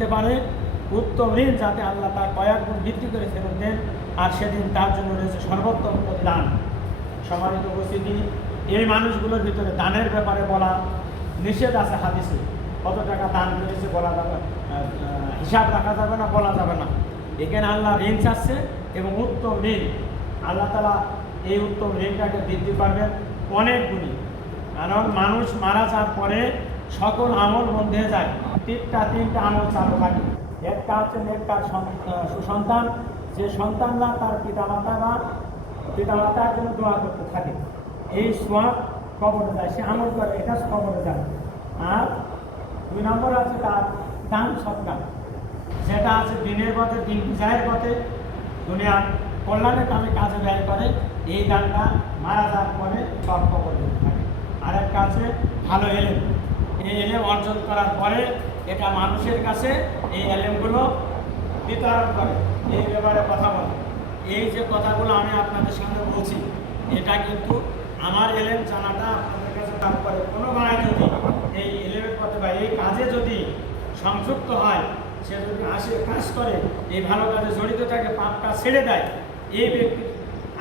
দিতে পারে। উত্তম ঋণ যাতে আল্লাহ তার কয়েক গুণ বৃদ্ধি করে ফেরত দেন, আর সেদিন তার জন্য রয়েছে সর্বোত্তম প্রতিদান। সম্মানিত উপস্থিতি, এই মানুষগুলোর ভিতরে দানের ব্যাপারে বলা নিষেধ আছে হাদিসে। কত টাকা দান করেছে বলা যাবে হিসাব রাখা যাবে না, বলা যাবে না। এখানে আল্লাহ ঋণ চাচ্ছে এবং উত্তম ঋণ, আল্লাহ তালা এই উত্তম ঋণটাকে বৃদ্ধি করবেন অনেক কারণ মানুষ মারা যাওয়ার পরে সকল আমল হয়ে যায়। তিনটা তিনটা আমল চালু থাকে। একটা হচ্ছে আহ, সুসন্তান। যে সন্তানরা তার পিতামাতা বা পিতামাতার জন্য দোয়া করতে থাকে এই সোয়াব কবরে যায়। সে আমল করে এটা কবরে যায়। আর দুই নম্বর আছে তার দান সৎকার। যেটা আছে দিনের পথে দিন বিজয়ের পথে দুনিয়ার কল্যাণের কামে কাজে ব্যয় করে এই দানটা মারা যাওয়ার পরে সব কবর থাকে। আর একটা আছে ভালো এলেম এই এলেম অর্জন করার পরে এটা মানুষের কাছে এই এলেমগুলো বিতরণ করে। এই ব্যাপারে কথা বলে। এই যে কথাগুলো আমি আপনাদের সামনে বলছি, এটা কিন্তু আমার এলেম জানাটা আপনাদের কাছে তারপরে কোনো ভাই যদি এই এলেমের পথে বা এই কাজে যদি সংযুক্ত হয়, সে যদি আসে, কাজ করে, এই ভালো কাজে জড়িত থাকে পাপ কাজ ছেড়ে দেয়, এই ব্যক্তি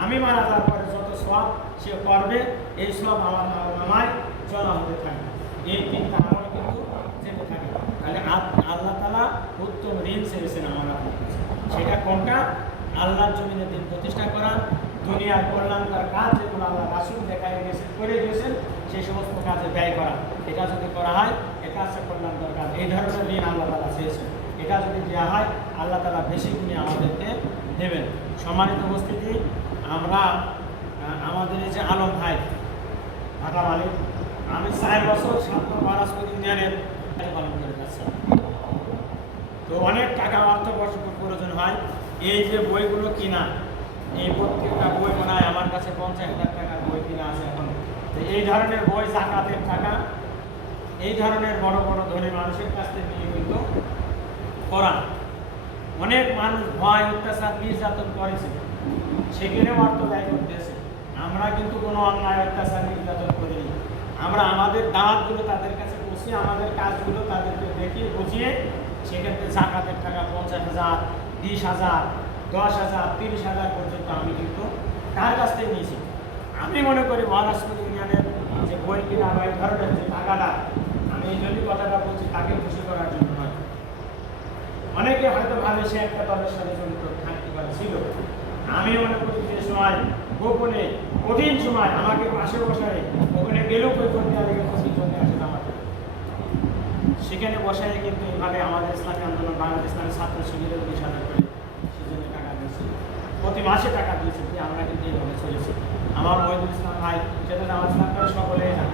আমি মারা যাওয়ার পরে যত সব সে করবে, এই সব আমার আমায় জমা হতে থাকে এই তিনটা আমল কিন্তু যেতে থাকে। তাহলে আল্লাহ তালা উত্তম ঋণ ছেড়েছেন আমার সেটা কোনটা? আল্লাহর জমিনে দিন প্রতিষ্ঠা করা, দুনিয়ার কল্যাণকর কাজ যেগুলো আল্লাহ রাসুল দেখাই গেছেন করে গেছেন সেই সমস্ত কাজে ব্যয় করা। এটা যদি করা হয়, এটা হচ্ছে কল্যাণকর কাজ। এই ধরনের ঋণ আল্লাহ তালা চেয়েছেন। এটা যদি দেওয়া হয়, আল্লাহ তালা বেশি গুণে আমাদেরকে দেবেন। সম্মানিত উপস্থিতি, আমরা আমাদের এই যে আলম ভাই, ঢাকা মালিক আমি চার বছর ছাত্র মহারাজপুর ইউনিয়নের পালন করে যাচ্ছি। তো অনেক টাকা অর্থ প্রয়োজন হয়। এই যে বইগুলো কিনা, এই প্রত্যেকটা বই মনে হয় আমার কাছে পঞ্চাশ হাজার টাকার বই কিনা আছে এখন। তো এই ধরনের বই জাকাতের টাকা, এই ধরনের বড় বড় ধনী মানুষের কাছ থেকে নিয়ে কিন্তু করা। অনেক মানুষ ভয়, অত্যাচার, নির্যাতন করেছে। সেখানেও অর্থ ব্যয় করতেছে। আমরা কিন্তু কোনো অন্যায়, অত্যাচার, নির্যাতন আমরা আমাদের দাওয়াতগুলো তাদের কাছে পৌঁছে, আমাদের কাজগুলো তাদেরকে দেখিয়ে বুঝিয়ে সেক্ষেত্রে জাকাতের টাকা পঞ্চাশ হাজার, বিশ হাজার, দশ হাজার, তিরিশ হাজার পর্যন্ত আমি কিন্তু তার কাছ থেকে নিয়েছি। আমি মনে করি মহারাষ্ট্র ইউনিয়নের যে বই কিনা বা এই ধরনের যে টাকাটা, আমি এই জন্যই কথাটা বলছি, তাকে খুশি করার জন্য নয়। অনেকে হয়তো ভাবে সে একটা দলের সাথে জড়িত থাকতে পারে, ছিল। আমি মনে করি যে সময়, গোপনে, কঠিন সময় আমাকে পাশে বসায়, ওখানে গেলেও কই করতে আমাকে। সেখানে বসায় কিন্তু এইভাবে আমাদের ইসলামী আন্দোলন, বাংলাদেশ ইসলামী ছাত্র শিবিরের হাজার করে সেজন্য টাকা দিয়েছে। প্রতি মাসে টাকা দিয়েছে আমরা কিন্তু এইভাবে চলেছি। আমার মহিদুল ইসলাম ভাই সেটা আমার ইসলাম করে সকলেই জানে।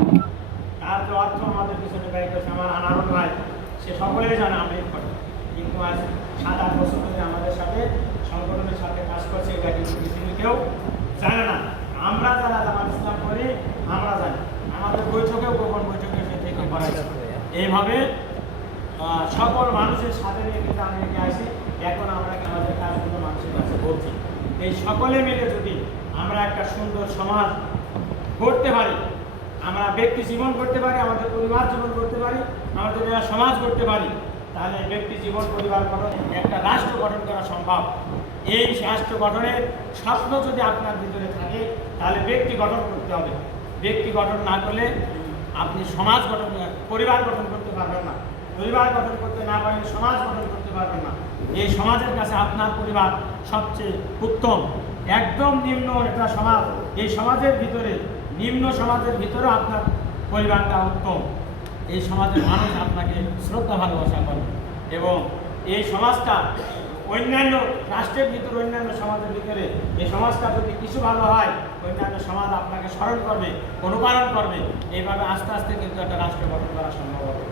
তার যে অর্থ আমাদের পিছনে ব্যয় করেছে। আমার আনারুল ভাই, সে সকলেই জানে আমি কিন্তু আজ সাত আট বছর ধরে আমাদের সাথে সংগঠনের সাথে কাজ করছে, এটা কিন্তু পৃথিবী কেউ জানে না। আমরা যারা জামাত ইসলাম করি, আমরা জানি। আমাদের বৈঠকেও গোপন বৈঠকে সে থেকে করাইছে এইভাবে সকল মানুষের সাথে নিয়ে কিন্তু আমি এগিয়ে আসি। এখন আমরা আমাদের কাজগুলো মানুষের কাছে বলছি। এই সকলে মিলে যদি আমরা একটা সুন্দর সমাজ গড়তে পারি, আমরা ব্যক্তি জীবন করতে পারি, আমাদের পরিবার জীবন করতে পারি, আমাদের সমাজ করতে পারি তাহলে ব্যক্তি জীবন পরিবার গঠন, একটা রাষ্ট্র গঠন করা সম্ভব। এই রাষ্ট্র গঠনের স্বপ্ন যদি আপনার ভিতরে থাকে, তাহলে ব্যক্তি গঠন করতে হবে। ব্যক্তি গঠন না করলে আপনি সমাজ গঠন, পরিবার গঠন করতে পারবেন না। পরিবার গঠন করতে না পারলে সমাজ গঠন করতে পারবেন না। এই সমাজের কাছে আপনার পরিবার সবচেয়ে উত্তম। একদম নিম্ন একটা সমাজ। এই সমাজের ভিতরে, নিম্ন সমাজের ভিতরেও আপনার পরিবারটা উত্তম। এই সমাজের মানুষ আপনাকে শ্রদ্ধা, ভালোবাসা করে। এবং এই সমাজটা অন্যান্য রাষ্ট্রের ভিতরে, অন্যান্য সমাজের ভিতরে এই সমাজটা যদি কিছু ভালো হয়, অন্যান্য সমাজ আপনাকে স্মরণ করবে, অনুকরণ করবে। এইভাবে আস্তে আস্তে কিন্তু একটা রাষ্ট্র গঠন করা সম্ভব হবে।